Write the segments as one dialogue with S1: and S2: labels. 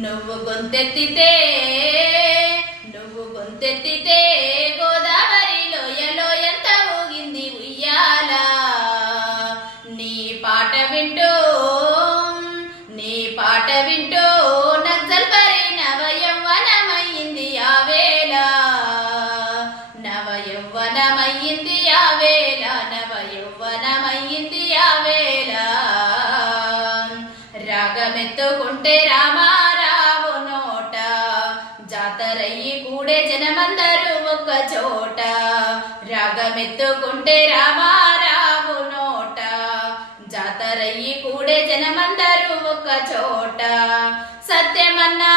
S1: నువ్వు గొంతెత్తితే నువ్వు గొంతెత్తితే చోట రాగమెత్తుకుంటే రామారావు నోట. జాతరయ్యి కూడే జనమందరూ ఒక చోట. సత్యమన్నా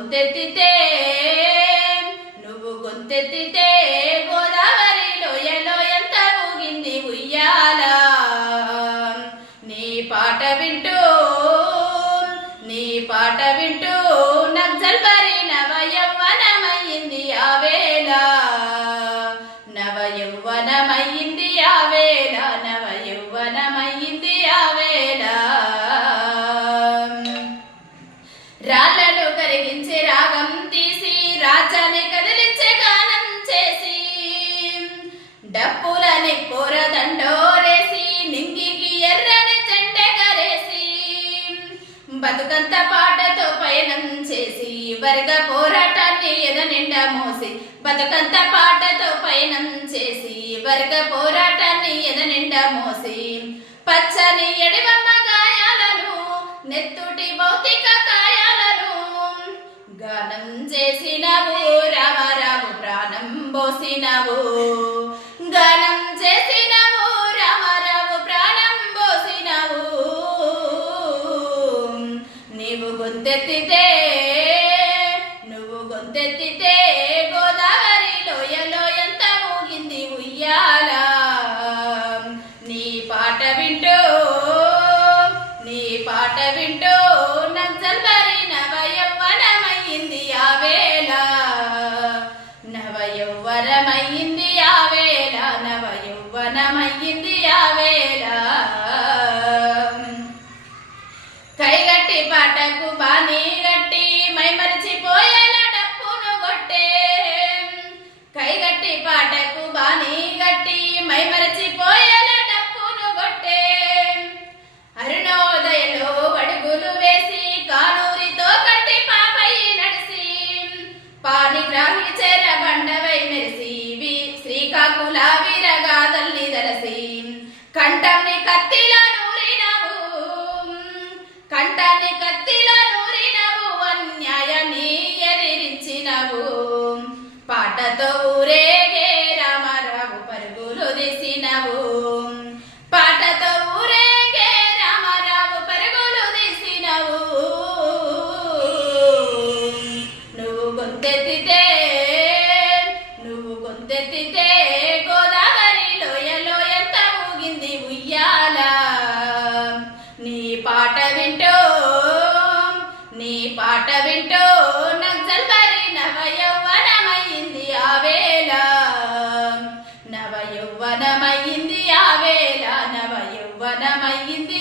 S1: గొంతెత్తితే నువ్వు గొంతెత్తితే బతుకంత పాటతో పయనం చేసి వర్గ పోరాటాన్ని ఎదనిండా మోసి బతుకంత పాటతో పయనం చేసి వర్గ పోరాటాన్ని ఎదనిండా మోసి. పచ్చని ఎడివమ్మ గాయాలను నెత్తుటి భౌతిక గొంతెత్తితే నువ్వు గొంతెత్తితే గోదావరి లోయలో ఎంత ఊగింది ఉయ్యాల? నీ పాట వింటూ నీ పాట వింటూ నక్సల్ బరి నవయవ్వనమయ్యింది ఆవేళ నవయవ్వనమయ్యింది ఆవేళ నవయవ్వనమయ్యింది కత్తిలా నూరినవు. కంటని కత్తిలా నూరినవు అన్యాయని ఎదిరించినవు. పాటతో ఊరేగే రామారావు పరుగులు తీసినవు. మాట వింటూ నక్సల్ పరి నవ యౌవనమైంది ఆవేళ నవ యౌవనమైంది ఆవేళ నవ యౌవనమైంది